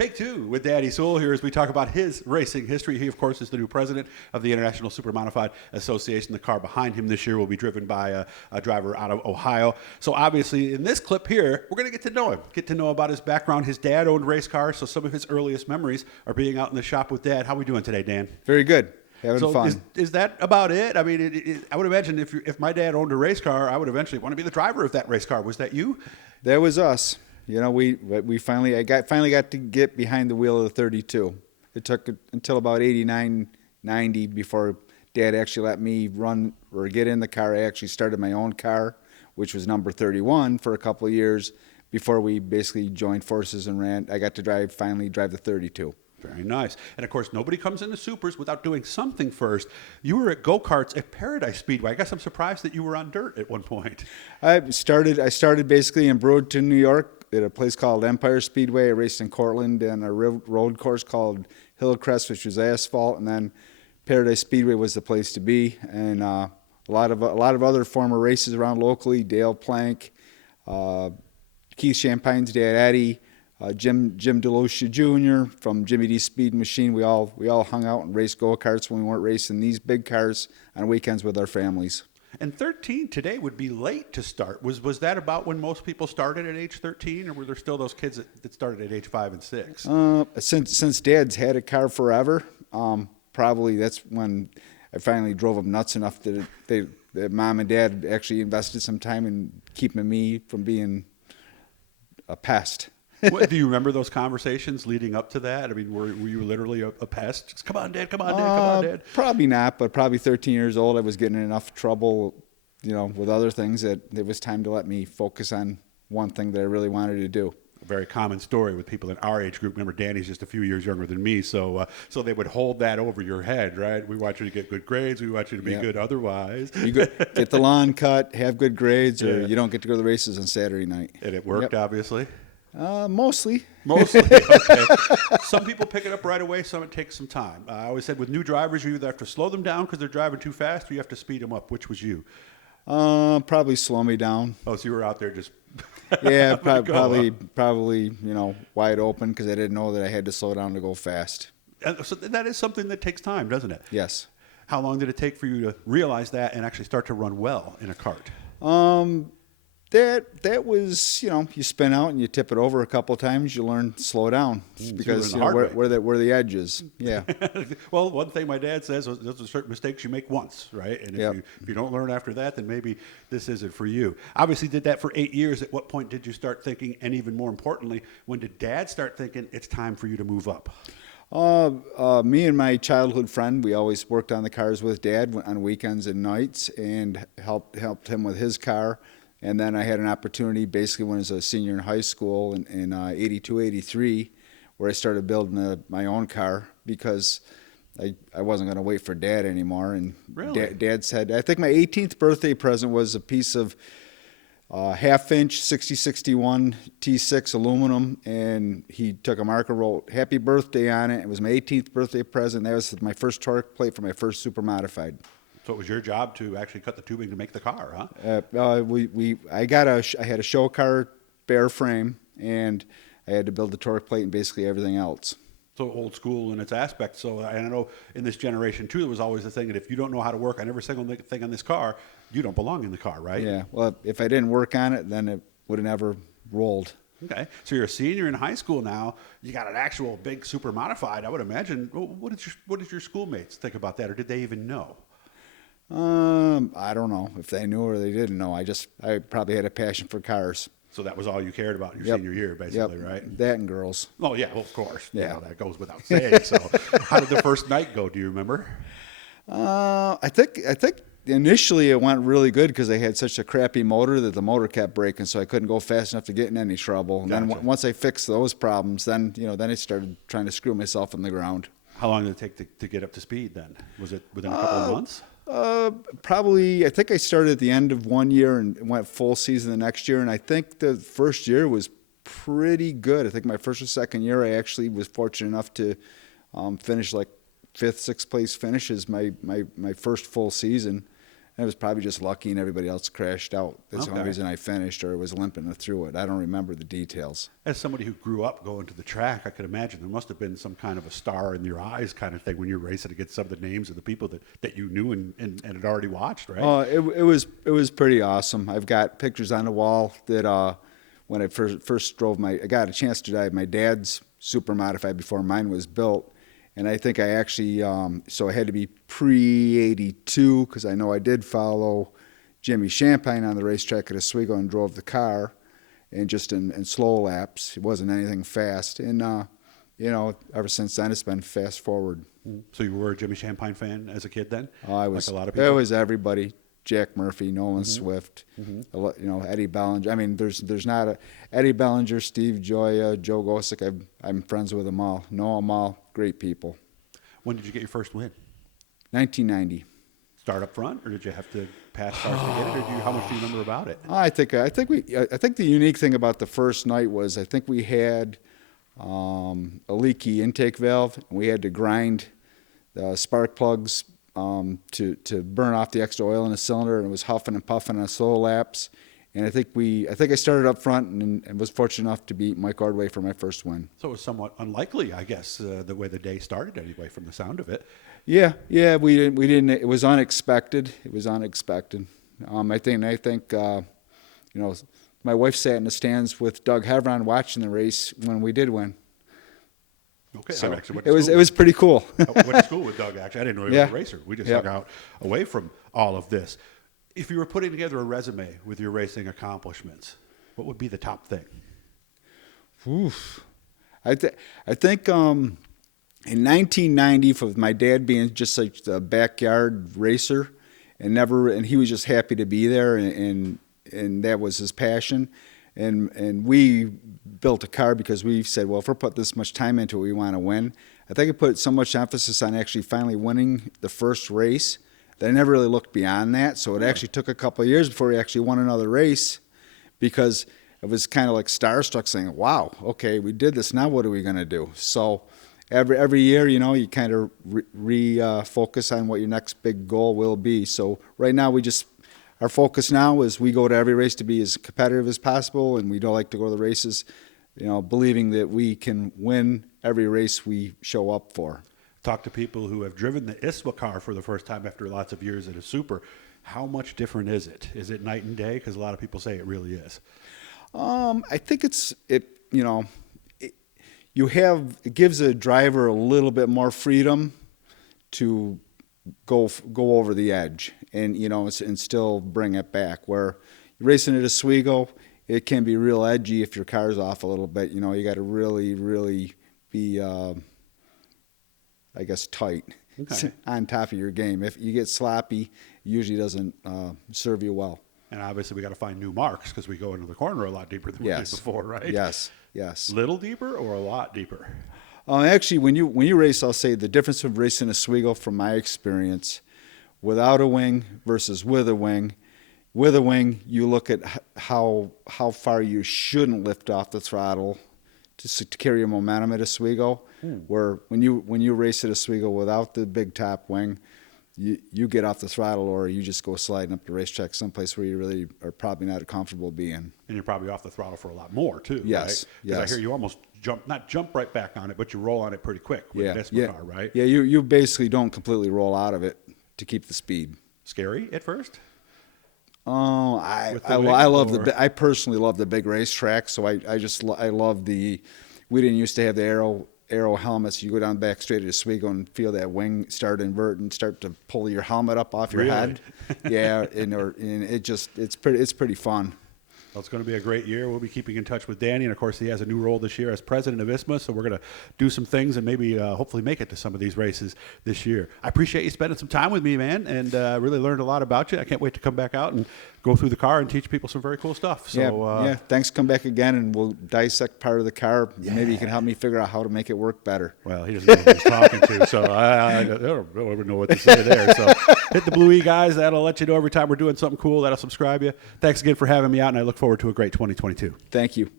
Take two with Daddy Soule here as we talk about his racing history. He, of course, is the new president of the International Super Modified Association. The car behind him this year will be driven by a driver out of Ohio. So obviously, in this clip here, we're going to get to know him, get to know about his background. His dad owned race cars, so some of his earliest memories are being out in the shop with Dad. How are we doing today, Dan? Very good. Having fun. Is that about it? I mean, I would imagine if my dad owned a race car, I would eventually want to be the driver of that race car. Was that you? That was us. You know, we finally got to get behind the wheel of the 32. It took until about 89, 90 before Dad actually let me run or get in the car. I actually started my own car, which was number 31 for a couple of years before we basically joined forces and ran. I got to finally drive the 32. Very nice. And, of course, nobody comes into Supers without doing something first. You were at GoKarts at Paradise Speedway. I guess I'm surprised that you were on dirt at one point. I started basically in Brewerton, New York, at a place called Empire Speedway. I raced in Cortland and a road course called Hillcrest, which was asphalt, and then Paradise Speedway was the place to be. And a lot of other former races around locally, Dale Plank, Keith Champagne's dad, Eddie, Jim DeLucia Jr. from Jimmy D Speed Machine. We all hung out and raced go-karts when we weren't racing these big cars on weekends with our families. And 13 today would be late to start. Was that about when most people started at age 13, or were there still those kids that started at age 5 and 6? Since Dad's had a car forever, probably that's when I finally drove them nuts enough that Mom and Dad actually invested some time in keeping me from being a pest. Do you remember those conversations leading up to that? I mean, were you literally a pest? Just, come on, Dad, come on, Dad, come on, Dad. Probably not, but probably 13 years old, I was getting in enough trouble, with other things that it was time to let me focus on one thing that I really wanted to do. A very common story with people in our age group. Remember, Danny's just a few years younger than me, so they would hold that over your head, right? We want you to get good grades. We want you to be good otherwise. You get the lawn cut, have good grades, or you don't get to go to the races on Saturday night. And it worked, obviously? Mostly. Okay. Some people pick it up right away. Some it takes some time. I always said with new drivers, you either have to slow them down because they're driving too fast, or you have to speed them up. Which was you? Probably slow me down. Oh, so you were out there just. Yeah, probably, wide open because I didn't know that I had to slow down to go fast. And so that is something that takes time, doesn't it? Yes. How long did it take for you to realize that and actually start to run well in a kart? That was, you spin out and you tip it over a couple of times, you learn to slow down because where the edge is. Yeah. Well, one thing my dad says is those are certain mistakes you make once, right? And if you don't learn after that, then maybe this isn't for you. Obviously did that for 8 years. At what point did you start thinking, and even more importantly, when did Dad start thinking it's time for you to move up? Me and my childhood friend, we always worked on the cars with Dad on weekends and nights and helped him with his car. And then I had an opportunity basically when I was a senior in high school in 82, 83, where I started building my own car because I wasn't going to wait for Dad anymore. And really? Dad said, I think my 18th birthday present was a piece of half-inch 6061 T6 aluminum, and he took a marker, wrote "Happy Birthday" on it. It was my 18th birthday present. That was my first torque plate for my first super modified. So it was your job to actually cut the tubing to make the car, huh? I had a show car bare frame, and I had to build the torque plate and basically everything else. So old school in its aspects. So I know in this generation too, there was always the thing that if you don't know how to work on every single thing on this car, you don't belong in the car, right? Yeah. Well, if I didn't work on it, then it would have never rolled. Okay, so you're a senior in high school now. You got an actual big super modified. I would imagine. What did your schoolmates think about that, or did they even know? I don't know if they knew or they didn't know. I probably had a passion for cars. So that was all you cared about in your senior year, basically, right? That and girls. Oh yeah, well, of course. Yeah, that goes without saying. So, how did the first night go? Do you remember? I think initially it went really good because I had such a crappy motor that the motor kept breaking, so I couldn't go fast enough to get in any trouble. And then once I fixed those problems, then I started trying to screw myself in the ground. How long did it take to get up to speed? Then was it within a couple of months? Probably, I think I started at the end of one year and went full season the next year, and I think the first year was pretty good. I think my first or second year, I actually was fortunate enough to finish like 5th, 6th place finishes my first full season. I was probably just lucky and everybody else crashed out. That's the only reason I finished, or was limping through it. I don't remember the details. As somebody who grew up going to the track, I could imagine there must have been some kind of a star in your eyes kind of thing when you're racing against some of the names of the people that you knew and had already watched, right? Oh, it was pretty awesome. I've got pictures on the wall that when I first drove I got a chance to drive my dad's super modified before mine was built. And I think I actually, so I had to be pre-82 because I know I did follow Jimmy Champagne on the racetrack at Oswego and drove the car, and just in slow laps. It wasn't anything fast. And, ever since then, it's been fast forward. So you were a Jimmy Champagne fan as a kid then? I was. Like a lot of people? It was everybody. Jack Murphy, Nolan Swift, Eddie Bellinger. I mean, there's not a Eddie Bellinger, Steve Joya, Joe Gosick. I'm friends with them all. Know them all. Great people. When did you get your first win? 1990. Start up front, or did you have to pass cars to get it, or how much do you remember about it? I think the unique thing about the first night was I think we had a leaky intake valve, and we had to grind the spark plugs to burn off the extra oil in the cylinder, and it was huffing and puffing on slow laps. And I think I started up front and was fortunate enough to beat Mike Ordway for my first win. So it was somewhat unlikely, I guess, the way the day started anyway, from the sound of it. Yeah, we didn't. It was unexpected. I think my wife sat in the stands with Doug Hevron watching the race when we did win. Okay, so actually it was pretty cool. I went to school with Doug, actually. I didn't know he was a racer. We just hung out away from all of this. If you were putting together a resume with your racing accomplishments, what would be the top thing? Oof. I think in 1990, with my dad being just like the backyard racer, and he was just happy to be there, and that was his passion. And we built a car because we said, well, if we're putting this much time into it, we want to win. I think I put so much emphasis on actually finally winning the first race that I never really looked beyond that. So it actually took a couple of years before we actually won another race, because it was kind of like starstruck, saying, wow, okay, we did this. Now what are we going to do? So every year, you kind of refocus on what your next big goal will be. So right now our focus now is we go to every race to be as competitive as possible, and we don't like to go to the races, believing that we can win every race we show up for. Talk to people who have driven the ISWA car for the first time after lots of years at a super. How much different is it? Is it night and day? Because a lot of people say it really is. I think it gives a driver a little bit more freedom to go over the edge, and and still bring it back. Where you're racing at Oswego, it can be real edgy if your car's off a little bit. You got to really be tight, on top of your game. If you get sloppy, it usually doesn't serve you well. And obviously we got to find new marks because we go into the corner a lot deeper than we did before, right? Yes. Little deeper or a lot deeper? Actually, when you race, I'll say the difference of racing Oswego, from my experience, without a wing versus with a wing. With a wing, you look at how far you shouldn't lift off the throttle to carry your momentum at Oswego. Where when you race at Oswego without the big top wing, you get off the throttle, or you just go sliding up the racetrack someplace where you really are probably not comfortable being. And you're probably off the throttle for a lot more too. Yes, right? yes. I hear you almost not jump right back on it, but you roll on it pretty quick with this car, right? Yeah, you basically don't completely roll out of it to keep the speed. Scary at first? Oh, I personally love the big racetrack, so I love the. We didn't used to have the aero helmets. You go down back straight at Oswego and feel that wing start to invert and start to pull your helmet up off your head. Yeah, and it's pretty fun. Well, it's going to be a great year. We'll be keeping in touch with Danny, and of course he has a new role this year as president of ISMA, so we're going to do some things and maybe hopefully make it to some of these races this year. I appreciate you spending some time with me, man, and really learned a lot about you. I can't wait to come back out and go through the car and teach people some very cool stuff. So, thanks. Come back again, and we'll dissect part of the car. Yeah. Maybe you can help me figure out how to make it work better. Well, he doesn't know who he's talking to, so I don't know what to say there. So hit the Blue E, guys. That'll let you know every time we're doing something cool. That'll subscribe you. Thanks again for having me out, and I look forward to a great 2022. Thank you.